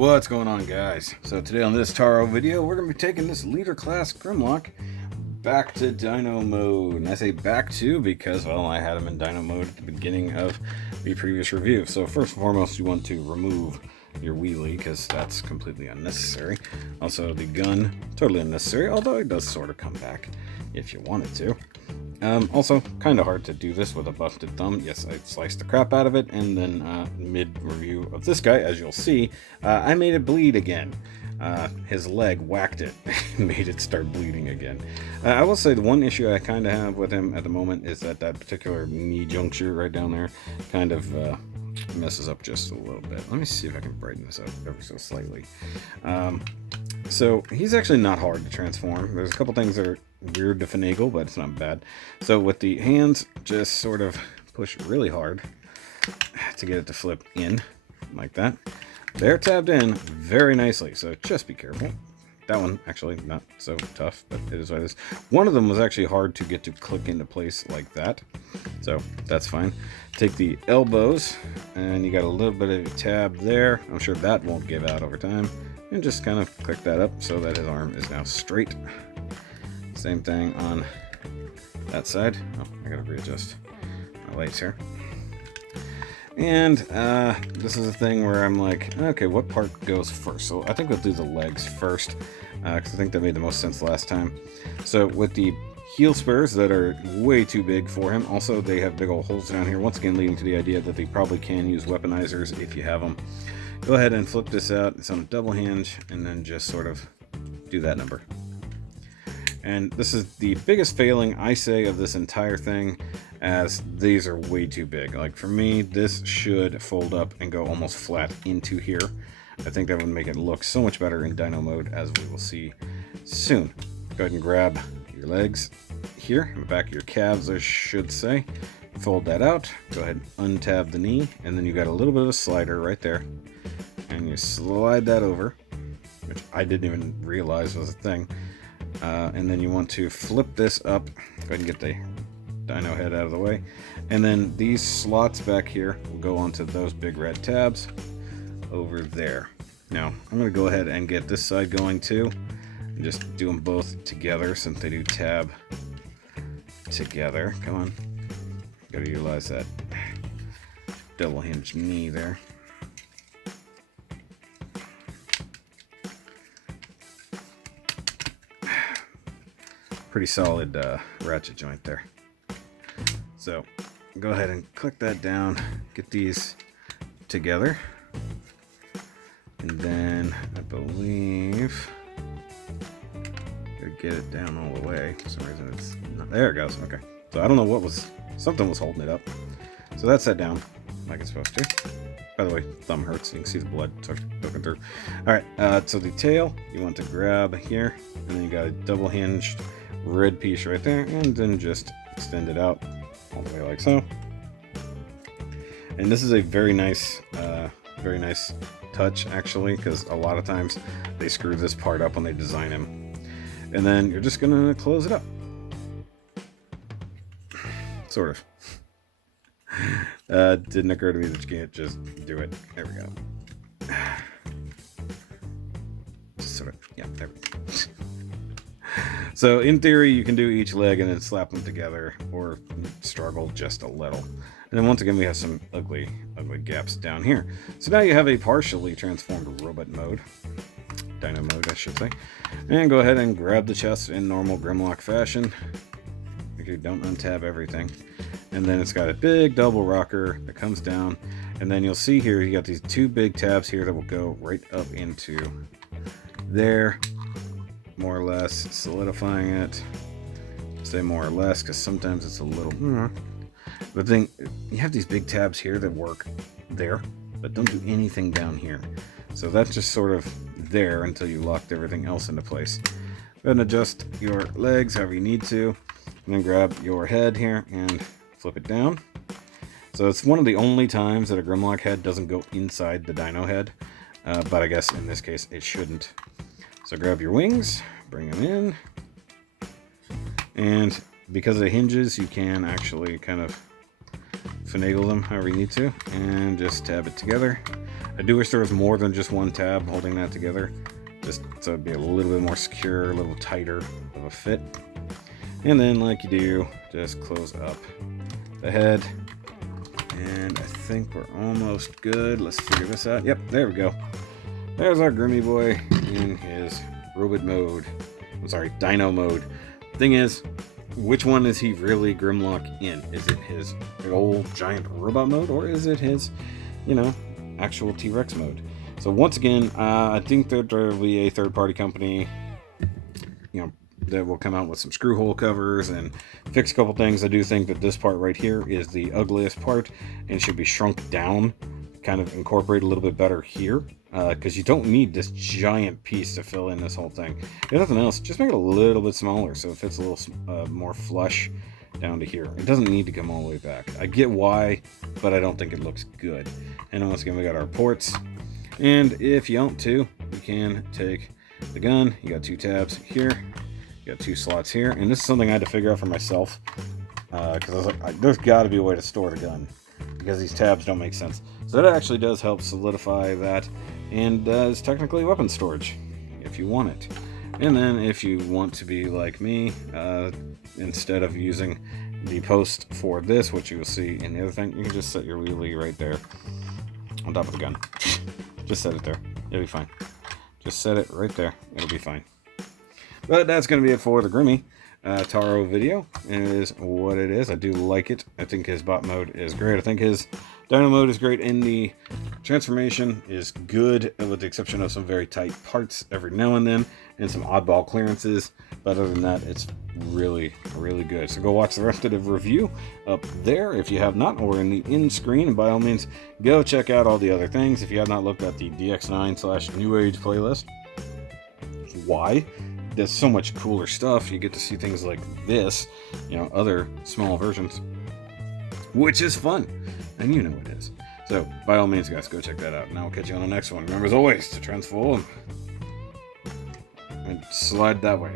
What's going on, guys? So today on this T.A.R.O video, we're going to be taking this leader class Grimlock back to Dino mode. And I say back to because, well, I had him in Dino mode at the beginning of the previous review. So first and foremost, you want to remove your wheelie because that's completely unnecessary. Also, the gun, totally unnecessary, although it does sort of come back if you wanted to. Also, kind of hard to do this with a busted thumb. Yes, I sliced the crap out of it, and then mid-review of this guy, as you'll see, I made it bleed again. His leg whacked it and made it start bleeding again. I will say the one issue I kind of have with him at the moment is that particular knee juncture right down there kind of messes up just a little bit. Let me see if I can brighten this up ever so slightly. So he's actually not hard to transform. There's a couple things that are weird to finagle, but it's not bad. So with the hands, just sort of push really hard to get it to flip in like that. They're tabbed in very nicely, so just be careful. That one actually not so tough, but it is what it is. One of them was actually hard to get to click into place like that, so that's fine. Take the elbows, and you got a little bit of a tab there. I'm sure that won't give out over time. And just kind of click that up so that his arm is now straight. Same thing on that side. Oh, I gotta readjust my lights here. And this is a thing where I'm like, okay, what part goes first? So I think we'll do the legs first, because I think that made the most sense last time. So with the heel spurs that are way too big for him, also they have big old holes down here, once again leading to the idea that they probably can use weaponizers if you have them. Go ahead and flip this out. It's on a double hinge, and then just sort of do that number. And this is the biggest failing, I say, of this entire thing, as these are way too big. Like for me, this should fold up and go almost flat into here. I think that would make it look so much better in Dino mode, as we will see soon. Go ahead and grab your legs here, in the back of your calves, I should say. Fold that out. Go ahead and untab the knee, and then you got a little bit of a slider right there. And you slide that over, which I didn't even realize was a thing. And then you want to flip this up. Go ahead and get the dino head out of the way. And then these slots back here will go onto those big red tabs over there. Now, I'm going to go ahead and get this side going too. And just do them both together since they do tab together. Come on. Got to utilize that double hinge knee there. Pretty solid ratchet joint there. So go ahead and click that down, get these together, and then I believe gotta get it down all the way. For some reason it's not, there it goes. Okay, so I don't know what was, something was holding it up. So that's set down like it's supposed to. By the way, thumb hurts. You can see the blood poking through. All right, so the tail you want to grab here, and then you got a double hinged red piece right there, and then just extend it out all the way like so. And this is a very nice touch actually, because a lot of times they screw this part up when they design him. And then you're just gonna close it up, sort of. Didn't occur to me that you can't just do it. There we go. Just sort of, yeah, there we go. So in theory, you can do each leg and then slap them together, or struggle just a little. And then once again, we have some ugly gaps down here. So now you have a partially transformed robot mode, Dino mode, I should say. And go ahead and grab the chest in normal Grimlock fashion. Make sure you don't untab everything. And then it's got a big double rocker that comes down. And then you'll see here, you got these two big tabs here that will go right up into there. More or less solidifying it. Say more or less because sometimes it's a little. But then you have these big tabs here that work there, but don't do anything down here. So that's just sort of there until you locked everything else into place. Go ahead and adjust your legs however you need to, and then grab your head here and flip it down. So it's one of the only times that a Grimlock head doesn't go inside the dino head, but I guess in this case it shouldn't. So grab your wings, bring them in, and because of the hinges, you can actually kind of finagle them however you need to, and just tab it together. I do wish there was more than just one tab holding that together, just so it'd be a little bit more secure, a little tighter of a fit. And then, like you do, just close up the head. And I think we're almost good. Let's figure this out. Yep, there we go. There's our Grimmy boy in his robot mode. I'm sorry, Dino mode. Thing is, which one is he really Grimlock in? Is it his big old giant robot mode, or is it his, actual T-Rex mode? So once again, I think that there will be a third-party company, that will come out with some screw hole covers and fix a couple things. I do think that this part right here is the ugliest part and should be shrunk down, kind of incorporate a little bit better here, because you don't need this giant piece to fill in this whole thing. If nothing else, just make it a little bit smaller so it fits a little more flush down to here. It doesn't need to come all the way back. I get why, but I don't think it looks good. And once again, we got our ports. And if you want to, you can take the gun. You got 2 tabs here. You got 2 slots here. And this is something I had to figure out for myself. Because I was like, there's got to be a way to store the gun, because these tabs don't make sense. So that actually does help solidify that, and is technically weapon storage, if you want it. And then if you want to be like me, instead of using the post for this, which you will see in the other thing, you can just set your wheelie right there on top of the gun. Just set it there. It'll be fine. Just set it right there. It'll be fine. But that's going to be it for the Grimmy T.A.R.O video. It is what it is. I do like it. I think his bot mode is great. I think his Dino mode is great, and the transformation is good, with the exception of some very tight parts every now and then, and some oddball clearances. But other than that, it's really, really good. So go watch the rest of the review up there if you have not, or in the end screen. And by all means, go check out all the other things. If you have not looked at the DX9/New Age playlist, why? There's so much cooler stuff. You get to see things like this, other small versions, which is fun, and you know it is. So by all means, guys, go check that out, and I'll catch you on the next one. Remember, as always, to transform and slide that way.